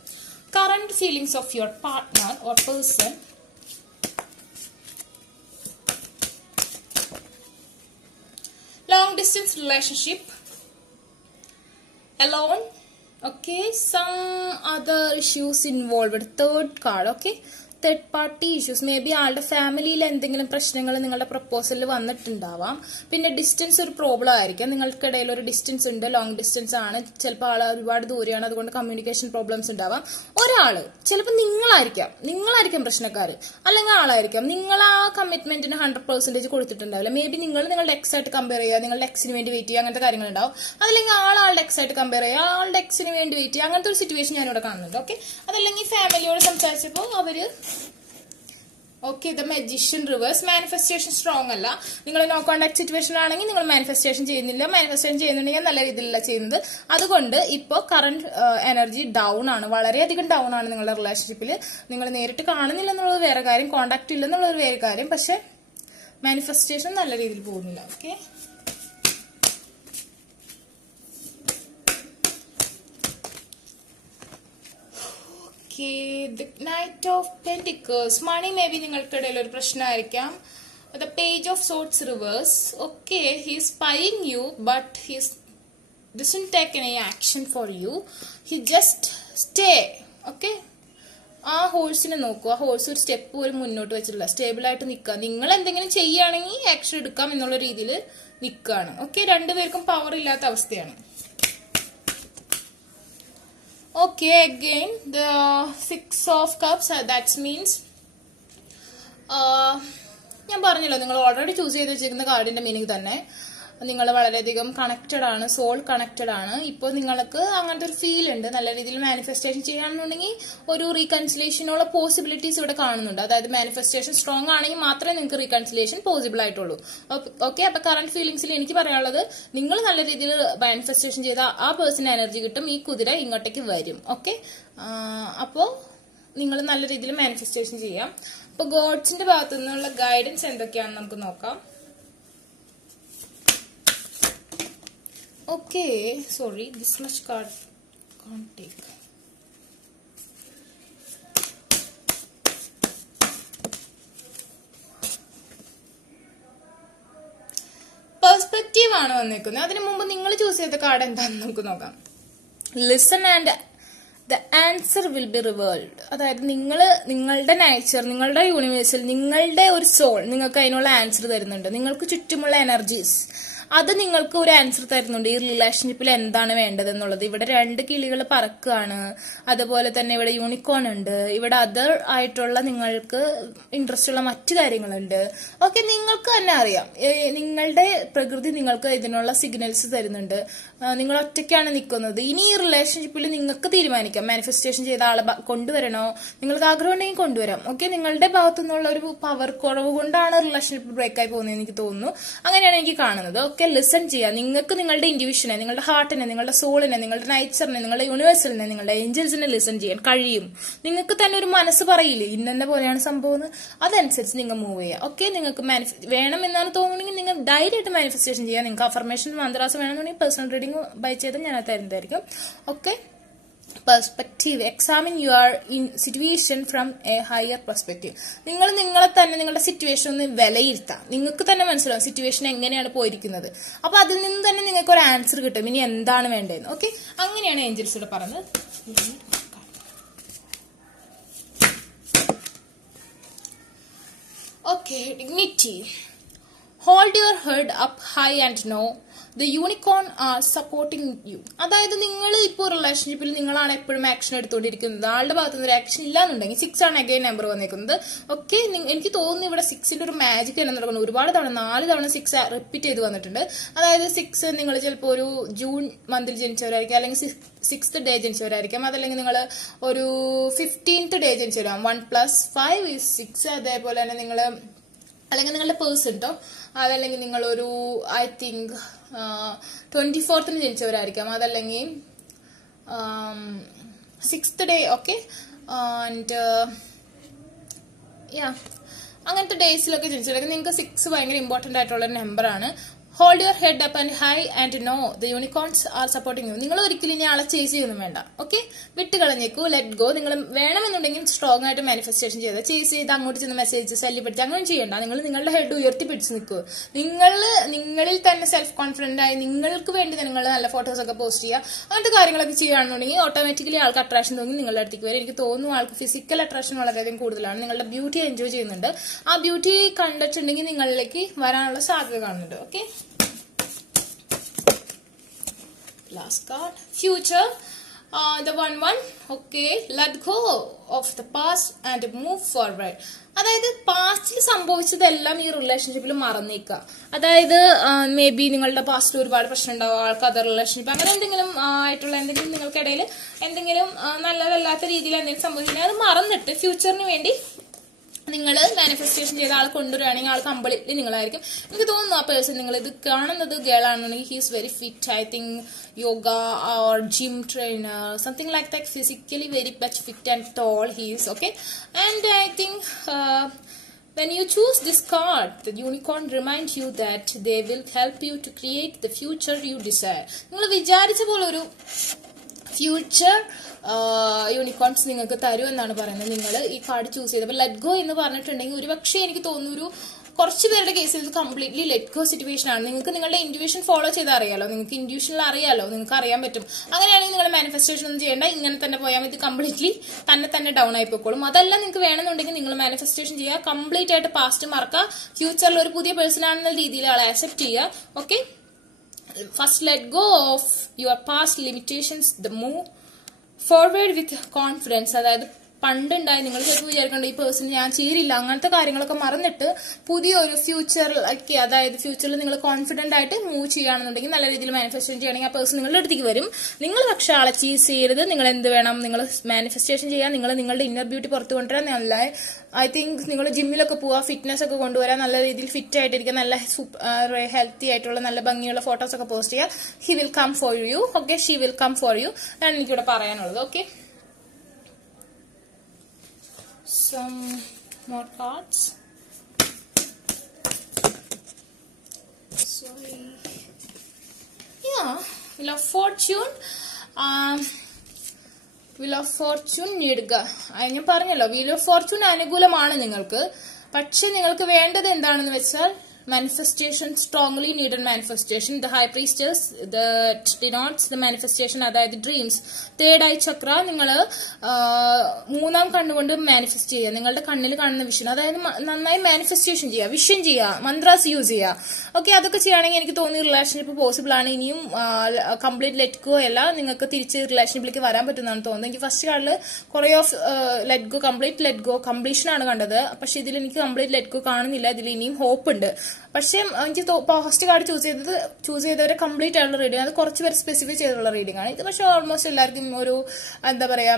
Current feelings of your partner or person. Long distance relationship. Alone. Okay, some other issues involved. Third card. Okay, third party issues, may be ആളുടെ ഫാമിലിയിൽ എന്തെങ്കിലും പ്രശ്നങ്ങൾ നിങ്ങളുടെ പ്രപ്പോസലിൽ വന്നിട്ടുണ്ടാവാം. പിന്നെ ഡിസ്റ്റൻസ് ഒരു പ്രോബ്ലം ആയിരിക്കാം. നിങ്ങൾക്കിടയിൽ ഒരു ഡിസ്റ്റൻസ് ഉണ്ട്, ലോങ് ഡിസ്റ്റൻസ് ആണ്, ചിലപ്പോൾ ആൾ ഒരുപാട് ദൂരെയാണ്, അതുകൊണ്ട് കമ്മ്യൂണിക്കേഷൻ പ്രോബ്ലംസ് ഉണ്ടാവാം. ഒരാള് ചിലപ്പോൾ നിങ്ങളായിരിക്കാം പ്രശ്നക്കാർ, അല്ലെങ്കിൽ ആളായിരിക്കാം. നിങ്ങൾ ആ കമ്മിറ്റ്മെന്റിന് 100% കൊടുത്തിട്ടുണ്ടാവില്ല. മേ ബി നിങ്ങളുടെ എക്സ് ആയിട്ട് കമ്പയർ ചെയ്യുക, നിങ്ങളുടെ എക്സിന് വേണ്ടി വെയിറ്റ് ചെയ്യുക, അങ്ങനത്തെ കാര്യങ്ങളുണ്ടാവും. അതല്ലെങ്കിൽ ആളുടെ എക്സ് ആയിട്ട് കമ്പയർ ചെയ്യുക, ആളുടെ എക്സിന് വേണ്ടി വെയിറ്റ് ചെയ്യുക, അങ്ങനത്തെ ഒരു സിറ്റുവേഷൻ ഞാനിവിടെ കാണുന്നുണ്ട്. ഓക്കെ, അതല്ലെങ്കിൽ ഫാമിലിയോട് സംസാരിച്ചപ്പോൾ അവര് okay. The magician reverse, manifestation strong അല്ല. നിങ്ങൾ നോ കോണ്ടാക്ട് സിറ്റുവേഷൻ ആണെങ്കിൽ നിങ്ങൾ മാനിഫെസ്റ്റേഷൻ ചെയ്യുന്നില്ല. മാനിഫെസ്റ്റേഷൻ ചെയ്യുന്നുണ്ടെങ്കിൽ നല്ല രീതിയിലല്ല ചെയ്യുന്നത്. അതുകൊണ്ട് ഇപ്പോൾ കറന്റ് എനർജി ഡൗൺ ആണ്, വളരെയധികം ഡൗൺ ആണ് നിങ്ങളുടെ റിലേഷൻഷിപ്പിൽ. നിങ്ങൾ നേരിട്ട് കാണുന്നില്ല എന്നുള്ളത് വേറെ കാര്യം, കോണ്ടാക്ട് ഇല്ലെന്നുള്ളത് വേറെ കാര്യം, പക്ഷെ മാനിഫെസ്റ്റേഷൻ നല്ല രീതിയിൽ പോകുന്നില്ല. Okay, the Knight of Pentacles, money may be നിങ്ങൾക്കിടയിൽ ഒരു പ്രശ്നമായിരിക്കാം. The Page of Swords reverse. Okay, he is spying you, but he doesn't take any action for you. He just stay. Okay, ആ ഹോഴ്സിനെ നോക്കൂ. ആ ഹോഴ്സ് ഒരു സ്റ്റെപ്പ് പോലും മുന്നോട്ട് വെച്ചിട്ടില്ല, സ്റ്റേബിൾ ആയിട്ട് നിൽക്കുക. നിങ്ങൾ എന്തെങ്കിലും ചെയ്യുകയാണെങ്കിൽ ആക്ഷൻ എടുക്കാം എന്നുള്ള രീതിയിൽ നിൽക്കുകയാണ്. ഓക്കെ, രണ്ടുപേർക്കും പവർ ഇല്ലാത്ത അവസ്ഥയാണ്. Okay, again the 6 of Cups, that means ഞാൻ പറഞ്ഞല്ലോ, നിങ്ങൾ ഓൾറെഡി ചൂസ് ചെയ്ത് വെച്ചിരിക്കുന്ന കാർഡിന്റെ മീനിങ് തന്നെ നിങ്ങൾ വളരെയധികം കണക്റ്റഡ് ആണ്, സോൾ കണക്റ്റഡ് ആണ്. ഇപ്പോൾ നിങ്ങൾക്ക് അങ്ങനത്തെ ഒരു ഫീൽ ഉണ്ട്. നല്ല രീതിയിൽ മാനിഫെസ്റ്റേഷൻ ചെയ്യാണെന്നുണ്ടെങ്കിൽ ഒരു റീകൺസിലേഷനുള്ള പോസിബിലിറ്റീസ് ഇവിടെ കാണുന്നുണ്ട്. അതായത് മാനിഫെസ്റ്റേഷൻ സ്ട്രോങ് ആണെങ്കിൽ മാത്രമേ നിങ്ങൾക്ക് റീകൺസിലേഷൻ പോസിബിൾ ആയിട്ടുള്ളൂ. ഓക്കെ, അപ്പൊ കറന്റ് ഫീലിംഗ്സിൽ എനിക്ക് പറയാനുള്ളത്, നിങ്ങൾ നല്ല രീതിയിൽ മാനിഫെസ്റ്റേഷൻ ചെയ്ത ആ പേഴ്സൺ എനർജി കിട്ടും, ഈ കുതിര ഇങ്ങോട്ടേക്ക് വരും. ഓക്കെ, അപ്പോ നിങ്ങൾ നല്ല രീതിയിൽ മാനിഫെസ്റ്റേഷൻ ചെയ്യാം. അപ്പൊ ഗോഡ്സിന്റെ ഭാഗത്തു നിന്നുള്ള ഗൈഡൻസ് എന്തൊക്കെയാണെന്ന് നമുക്ക് നോക്കാം. Okay, sorry, this much card can't take. Perspective ആണ് വന്നിരിക്കുന്നത്. അതിനു മുമ്പ് നിങ്ങൾ ചൂസ് ചെയ്ത കാർഡ് എന്താണെന്ന് നമുക്ക് നോക്കാം. Listen and the answer will be revealed. അതായത് നിങ്ങളുടെ നേച്ചർ, നിങ്ങളുടെ യൂണിവേഴ്സിൽ, നിങ്ങളുടെ ഒരു സോൾ നിങ്ങൾക്ക് അതിനുള്ള ആൻസർ തരുന്നുണ്ട്. നിങ്ങൾക്ക് ചുറ്റുമുള്ള എനർജീസ് അത് നിങ്ങൾക്ക് ഒരു ആൻസർ തരുന്നുണ്ട്. ഈ റിലേഷൻഷിപ്പിൽ എന്താണ് വേണ്ടതെന്നുള്ളത്. ഇവിടെ 2 കിളികൾ പറക്കുകയാണ്, അതുപോലെ തന്നെ ഇവിടെ യൂണിക്കോൺ ഉണ്ട്, ഇവിടെ അതർ ആയിട്ടുള്ള നിങ്ങൾക്ക് ഇൻട്രസ്റ്റ് ഉള്ള മറ്റു കാര്യങ്ങളുണ്ട്. ഓക്കെ, നിങ്ങൾക്ക് തന്നെ അറിയാം, നിങ്ങളുടെ പ്രകൃതി നിങ്ങൾക്ക് ഇതിനുള്ള സിഗ്നൽസ് തരുന്നുണ്ട്. നിങ്ങൾ ഒറ്റയ്ക്കാണ് നിൽക്കുന്നത്. ഇനി ഈ റിലേഷൻഷിപ്പിൽ നിങ്ങൾക്ക് തീരുമാനിക്കാം മാനിഫെസ്റ്റേഷൻ ചെയ്ത ആളെ കൊണ്ടുവരണോ, നിങ്ങൾക്ക് ആഗ്രഹം ഉണ്ടെങ്കിൽ കൊണ്ടുവരാം. ഓക്കെ, നിങ്ങളുടെ ഭാഗത്തു നിന്നുള്ള ഒരു പവർ കുറവ് കൊണ്ടാണ് റിലേഷൻഷിപ്പ് ബ്രേക്ക് ആയി പോകുന്നത് എനിക്ക് തോന്നുന്നു. അങ്ങനെയാണ് എനിക്ക് കാണുന്നത്. ഓക്കെ, ലിസൺ ചെയ്യുക. നിങ്ങൾക്ക് നിങ്ങളുടെ ഇൻഡിവിഷനെ, നിങ്ങളുടെ ഹാർട്ടിനെ, നിങ്ങളുടെ സോളിനെ, നിങ്ങളുടെ നേച്ചറിനെ, നിങ്ങളുടെ യൂണിവേഴ്സലിനെ, നിങ്ങളുടെ ഏഞ്ചൽസിനെ ലിസൺ ചെയ്യാൻ കഴിയും. നിങ്ങൾക്ക് തന്നെ ഒരു മനസ്സ് പറയില്ലേ ഇന്നെ പോലെയാണ് സംഭവം, അതനുസരിച്ച് നിങ്ങൾ മൂവ് ചെയ്യുക. ഓക്കെ, നിങ്ങൾക്ക് വേണം എന്നാണ് തോന്നുന്നെങ്കിൽ നിങ്ങൾ ഡയറക്റ്റ് മാനിഫെസ്റ്റേഷൻ ചെയ്യുക. നിങ്ങൾക്ക് അഫർമേഷൻ മന്ത്രാസ് വേണമെന്നുണ്ടെങ്കിൽ പേഴ്സണൽ റീഡിംഗ് ബൈ ചെയ്ത് ഞാൻ തരുന്നതായിരിക്കും. Okay, perspective, examine your in situation from A higher perspective. നിങ്ങൾ നിങ്ങളെ തന്നെ, നിങ്ങളുടെ സിറ്റുവേഷൻ ഒന്ന് വിലയിരുത്താം. നിങ്ങൾക്ക് തന്നെ മനസ്സിലാവും സിറ്റുവേഷൻ എങ്ങനെയാണ് പോയിരിക്കുന്നത്. അപ്പൊ അതിൽ നിന്ന് തന്നെ നിങ്ങൾക്ക് ഒരു ആൻസർ കിട്ടും, ഇനി എന്താണ് വേണ്ടതെന്ന്. ഓക്കെ, അങ്ങനെയാണ് ഏഞ്ചൽസ് ഇവിടെ പറഞ്ഞത്. Okay, dignity. Hold your head up high and know the unicorn are supporting you. അതായത് നിങ്ങൾ ഇപ്പോൾ റിലേഷൻഷിപ്പിൽ നിങ്ങളാണ് എപ്പോഴും ആക്ഷൻ എടുത്തുകൊണ്ടിരിക്കുന്നത്. ആളുടെ ഭാഗത്തു നിന്ന് ഒരു ആക്ഷൻ ഇല്ലാന്നുണ്ടെങ്കിൽ 6 ആണ് അഗൈൻ നമ്പർ വന്നേക്കുന്നത്. ഓക്കെ, എനിക്ക് തോന്നുന്നു ഇവിടെ 6ന്റെ ഒരു മാജിക് തന്നെ നടക്കുന്നു. ഒരുപാട് തവണ 4 തവണ 6 റിപ്പീറ്റ് ചെയ്ത് വന്നിട്ടുണ്ട്. അതായത് 6 നിങ്ങൾ ചിലപ്പോൾ ഒരു ജൂൺ മന്തിൽ ജനിച്ചവരായിരിക്കും, അല്ലെങ്കിൽ 6th ഡേ ജനിച്ചവരായിരിക്കും, അതല്ലെങ്കിൽ നിങ്ങൾ ഒരു 15th ഡേ ജനിച്ചവരാകും. 1 + 5 = 6. അതേപോലെ തന്നെ നിങ്ങൾ, അല്ലെങ്കിൽ നിങ്ങളുടെ പേഴ്സൺ കേട്ടോ, അതല്ലെങ്കിൽ നിങ്ങളൊരു ഐ തിങ്ക് 24th ജനിച്ചവരായിരിക്കാം, അതല്ലെങ്കിൽ 6th ഡേ. ഓക്കെ, ആൻഡ് അങ്ങനത്തെ ഡേയ്സിലൊക്കെ ജനിച്ചവരായിരിക്കും. നിങ്ങൾക്ക് 6 ഭയങ്കര ഇമ്പോർട്ടന്റ് ആയിട്ടുള്ള നമ്പറാണ്. Hold your head up and high and know the unicorns are supporting you. നിങ്ങൾ ഒരിക്കലും ഇനി ആളെ ചേസ് ചെയ്യൊന്നും വേണ്ട. ഓക്കെ, വിട്ടുകളഞ്ഞേക്കൂ, ലെറ്റ് ഗോ. നിങ്ങൾ വേണമെന്നുണ്ടെങ്കിൽ സ്ട്രോങ് ആയിട്ട് മാനിഫെസ്റ്റേഷൻ ചെയ്ത് ചേസ് ചെയ്ത് അങ്ങോട്ട് ചെന്ന് മെസ്സേജ് ശല്യപ്പെടുത്തി അങ്ങനെ ചെയ്യണ്ട. നിങ്ങൾ നിങ്ങളുടെ ഹെഡ് ഉയർത്തി പിടിച്ച് നിൽക്കൂ. നിങ്ങളിൽ തന്നെ സെൽഫ് കോൺഫിഡന്റ് ആയി നിങ്ങൾക്ക് വേണ്ടി നിങ്ങൾ നല്ല ഫോട്ടോസ് ഒക്കെ പോസ്റ്റ് ചെയ്യുക. അങ്ങനത്തെ കാര്യങ്ങളൊക്കെ ചെയ്യുകയാണെന്നുണ്ടെങ്കിൽ ഓട്ടോമാറ്റിക്കലി ആൾക്ക് അട്രാക്ഷൻ തോന്നി നിങ്ങളുടെ അടുത്തേക്ക് വരും. എനിക്ക് തോന്നുന്നു ആൾക്ക് ഫിസിക്കൽ അട്രാക്ഷൻ വളരെയധികം കൂടുതലാണ്. നിങ്ങളുടെ ബ്യൂട്ടി എൻജോയ് ചെയ്യുന്നുണ്ട്. ആ ബ്യൂട്ടി കണ്ടിട്ടുണ്ടെങ്കിൽ നിങ്ങളിലേക്ക് വരാനുള്ള സാധ്യത കാണുന്നുണ്ട്. Okay, last card, future, the 1-1. Okay, let go of the past and move forward. അതായത് പാസ്റ്റിൽ സംഭവിച്ചതെല്ലാം ഈ റിലേഷൻഷിപ്പിൽ മറന്നേക്കുക. അതായത് മേ ബി നിങ്ങളുടെ പാസ്റ്റിൽ ഒരുപാട് പ്രശ്നം ഉണ്ടാവും, ആൾക്ക് അതർ റിലേഷൻഷിപ്പ് അങ്ങനെ എന്തെങ്കിലും ആയിട്ടുള്ള എന്തെങ്കിലും നിങ്ങൾക്കിടയിൽ എന്തെങ്കിലും നല്ലതല്ലാത്ത രീതിയിൽ എന്തെങ്കിലും സംഭവിച്ചിട്ടുണ്ടെങ്കിൽ അത് മറന്നിട്ട് ഫ്യൂച്ചറിന് വേണ്ടി നിങ്ങൾ മാനിഫെസ്റ്റേഷൻ ചെയ്ത ആൾ കൊണ്ടുവരികയാണെങ്കിൽ ആൾ കംപ്ലീറ്റ്ലി നിങ്ങളായിരിക്കും. എനിക്ക് തോന്നുന്നു ആ പേഴ്സൺ നിങ്ങൾ ഇത് കാണുന്നത് ഗേൾ ആണെന്നുണ്ടെങ്കിൽ he is very fit. I think yoga or gym trainer, something like that. Physically very much fit and tall he is. Okay, and I think when you choose this card, the unicorn reminds you that they will help you to create the future you desire. നിങ്ങൾ വിചാരിച്ച പോലെ ഒരു ഫ്യൂച്ചർ യൂണിക്കോൺസ് നിങ്ങൾക്ക് തരും എന്നാണ് പറയുന്നത്. നിങ്ങൾ ഈ കാർഡ് ചൂസ് ചെയ്തപ്പോൾ ലെറ്റ് ഗോ എന്ന് പറഞ്ഞിട്ടുണ്ടെങ്കിൽ ഒരുപക്ഷെ എനിക്ക് തോന്നുന്നു കുറച്ച് പേരുടെ കേസിൽ ഇത് കംപ്ലീറ്റ്ലി ലെറ്റ് ഗോ സിറ്റുവേഷൻ ആണ്. നിങ്ങൾക്ക് നിങ്ങളുടെ ഇൻഡ്യൂഷൻ ഫോളോ ചെയ്ത് അറിയാലോ, നിങ്ങൾക്ക് ഇൻഡ്യൂഷനിൽ അറിയാലോ, നിങ്ങൾക്ക് അറിയാൻ പറ്റും. അങ്ങനെയാണെങ്കിൽ നിങ്ങൾ മാനിഫെസ്റ്റേഷൻ ഒന്നും ചെയ്യേണ്ട, ഇങ്ങനെ തന്നെ പോയാൽ ഇത് കംപ്ലീറ്റ്ലി തന്നെ ഡൗൺ ആയി പോയിക്കോളും. അതെല്ലാം നിങ്ങൾക്ക് വേണമെന്നുണ്ടെങ്കിൽ നിങ്ങൾ മാനിഫെസ്റ്റേഷൻ ചെയ്യുക, കംപ്ലീറ്റ് ആയിട്ട് പാസ്റ്റ് മറക്കുക, ഫ്യൂച്ചറിൽ ഒരു പുതിയ പേഴ്സൺ ആണെന്ന രീതിയിൽ ആളെ ആക്സെപ്റ്റ് ചെയ്യുക. Okay, first let go of your past limitations, the move forward with confidence. അതായത് പണ്ടുണ്ടായി നിങ്ങൾ ചിലപ്പോൾ വിചാരിക്കേണ്ട ഈ പേഴ്സൺ ഞാൻ ചേരില്ല, അങ്ങനത്തെ കാര്യങ്ങളൊക്കെ മറന്നിട്ട് പുതിയൊരു ഫ്യൂച്ചറിലേക്ക്, അതായത് ഫ്യൂച്ചറിൽ നിങ്ങൾ കോൺഫിഡന്റ് ആയിട്ട് മൂവ് ചെയ്യുകയാണെന്നുണ്ടെങ്കിൽ നല്ല രീതിയിൽ മാനിഫെസ്റ്റേഷൻ ചെയ്യണമെങ്കിൽ ആ പേഴ്സൺ നിങ്ങളുടെ അടുത്തേക്ക് വരും. നിങ്ങൾ പക്ഷെ ആളെ ചീസ് ചെയ്യരുത്. നിങ്ങൾ എന്ത് വേണം, നിങ്ങൾ മാനിഫെസ്റ്റേഷൻ ചെയ്യാൻ, നിങ്ങൾ നിങ്ങളുടെ ഇന്നർ ബ്യൂട്ടി പുറത്തു കൊണ്ടുവരാൻ. നല്ല ഐ തിങ്ക് നിങ്ങൾ ജിമ്മിലൊക്കെ പോവുക, ഫിറ്റ്നസ് ഒക്കെ കൊണ്ടുവരാൻ, നല്ല രീതിയിൽ ഫിറ്റ് ആയിട്ടിരിക്കുക, നല്ല ഹെൽത്തി ആയിട്ടുള്ള നല്ല ഭംഗിയുള്ള ഫോട്ടോസ് ഒക്കെ പോസ്റ്റ് ചെയ്യുക. He will come for you. Okay, she will come for you. അതാണ് എനിക്കിവിടെ പറയാനുള്ളത്. Okay, some more cards. Sorry. Yeah, Wheel of Fortune. Wheel of Fortune നേടുക. ഞാൻ പറഞ്ഞല്ലോ, Wheel of Fortune അനുകൂലമാണ് നിങ്ങൾക്ക്. പക്ഷെ നിങ്ങൾക്ക് വേണ്ടത് എന്താണെന്ന് വെച്ചാൽ manifestation, strongly needed manifestation. The high priestess that denotes the manifestation, അതായത് ഡ്രീംസ്. തേർഡ് ഐ ചക്ര, നിങ്ങൾ മൂന്നാം കണ്ണുകൊണ്ട് മാനിഫെസ്റ്റ് ചെയ്യുക. നിങ്ങളുടെ കണ്ണിൽ കാണുന്ന വിഷൻ, അതായത് നന്നായി മാനിഫെസ്റ്റേഷൻ ചെയ്യുക, വിഷൻ ചെയ്യുക, മന്ത്രാസ് യൂസ് ചെയ്യുക. ഓക്കെ, അതൊക്കെ ചെയ്യുകയാണെങ്കിൽ എനിക്ക് തോന്നുന്നു റിലേഷൻഷിപ്പ് പോസിബിൾ ആണ്. ഇനിയും കംപ്ലീറ്റ് ലെറ്റ് ഗോ അല്ല, നിങ്ങൾക്ക് തിരിച്ച് റിലേഷൻഷിപ്പിലേക്ക് വരാൻ പറ്റുന്നതാണ് തോന്നുന്നത്. എനിക്ക് ഫസ്റ്റ് കാർഡിൽ കുറെ of let go, complete let go, completion ആണ് കണ്ടത്. പക്ഷെ ഇതിൽ എനിക്ക് കംപ്ലീറ്റ് ലെറ്റ് ഗോ കാണുന്നില്ല. ഇതിൽ ഇനിയും ഹോപ്പ് ഉണ്ട്. പക്ഷെ എനിക്ക് ഫസ്റ്റ് കാർഡ് ചൂസ് ചെയ്തവരെ കംപ്ലീറ്റ് ആയിട്ടുള്ള റീഡിംഗ്, അത് കുറച്ച് പേര് സ്പെസിഫൈ ചെയ്തിട്ടുള്ള റീഡിംഗ് ആണ് ഇത്. പക്ഷെ ഓൾമോസ്റ്റ് എല്ലാവർക്കും ഒരു എന്താ പറയാ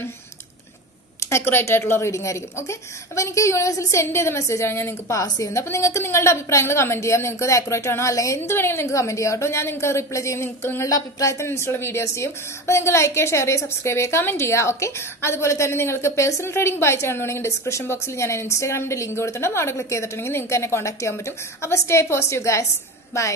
അക്യുറേറ്റ് ആയിട്ടുള്ള റീഡിംഗ് ആയിരിക്കും. ഓക്കെ, അപ്പൊ എനിക്ക് യൂണിവേഴ്സിൽ സെൻഡ് ചെയ്ത മെസ്സേജാണ് ഞാൻ നിങ്ങൾക്ക് പാസ് ചെയ്യുന്നത്. അപ്പൊ നിങ്ങൾക്ക് നിങ്ങളുടെ അഭിപ്രായങ്ങൾ കമന്റ് ചെയ്യാം. നിങ്ങൾക്ക് അത് അക്യുറേറ്റ് ആണോ അല്ലെങ്കിൽ എന്ത് വേണമെങ്കിലും നിങ്ങൾക്ക് കമന്റ് ചെയ്യാം കേട്ടോ. ഞാൻ നിങ്ങൾക്ക് റിപ്ലൈ ചെയ്യും. നിങ്ങളുടെ അഭിപ്രായത്തിനനുസരിച്ചുള്ള വീഡിയോസ് ചെയ്യും. അപ്പൊ നിങ്ങൾക്ക് ലൈക്ക് ചെയ്യുക, ഷെയർ ചെയ്യുക, സബ്സ്ക്രൈബ് ചെയ്യുക, കമന്റ് ചെയ്യുക. ഓക്കെ, അതുപോലെ തന്നെ നിങ്ങൾക്ക് പേഴ്സണൽ റീഡിംഗ് ബൈ ചെയ്യണമെന്നുണ്ടെങ്കിൽ ഡിസ്ക്രിപ്ഷൻ ബോക്സിൽ ഞാൻ ഇൻസ്റ്റാഗ്രാമിന്റെ ലിങ്ക് കൊടുത്തിട്ടുണ്ട്. അവിടെ ക്ലിക്ക് ചെയ്തിട്ടുണ്ടെങ്കിൽ നിങ്ങൾക്ക് എന്നെ കോൺടാക്ട് ചെയ്യാൻ പറ്റും. അപ്പൊ സ്റ്റേ പോസിറ്റീവ് ഗൈസ്, ബൈ.